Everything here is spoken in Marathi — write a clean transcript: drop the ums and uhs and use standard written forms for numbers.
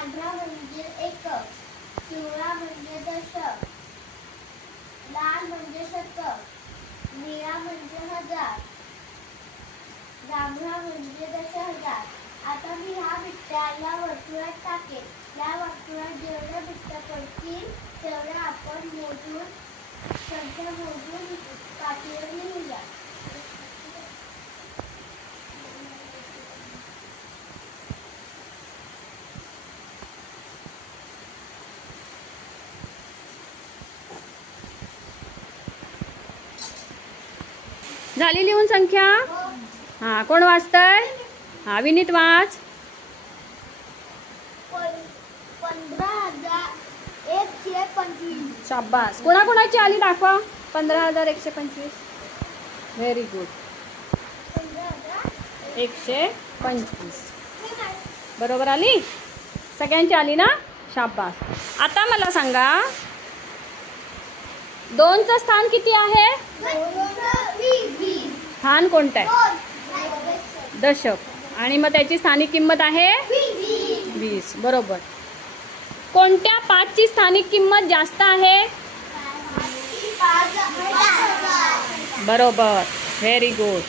पांढरा म्हणजे एकक, पिवळा म्हणजे दशक, लाल म्हणजे शतक, निळा म्हणजे हजार, जांभळा म्हणजे दशहजार. आता मी ह्या बिट्ट्या या वर्तुळात टाकेन. या वर्तुळात जेवढ्या बिट्ट्या पडतील तेवढ्या आपण मोजून संख्या मोजून पाटीवर लिहूया. झाली लिहून संख्या? हा, कोण वाचतंय? हा, विनीत वाच. 15,125. शाबास. कोणाकोणाची आली दाखवा. 15,125. Very good. 125 बरोबर आली. सगळ्यांची आली ना? शाबास. आता मला सांगा, 2चं स्थान किती आहे? स्थान कोणतं आहे? दशक. आणि मग त्याची स्थानिक किंमत आहे 20. बरोबर. कोणत्या 5ची स्थानिक किंमत जास्त आहे? बरोबर. Very good.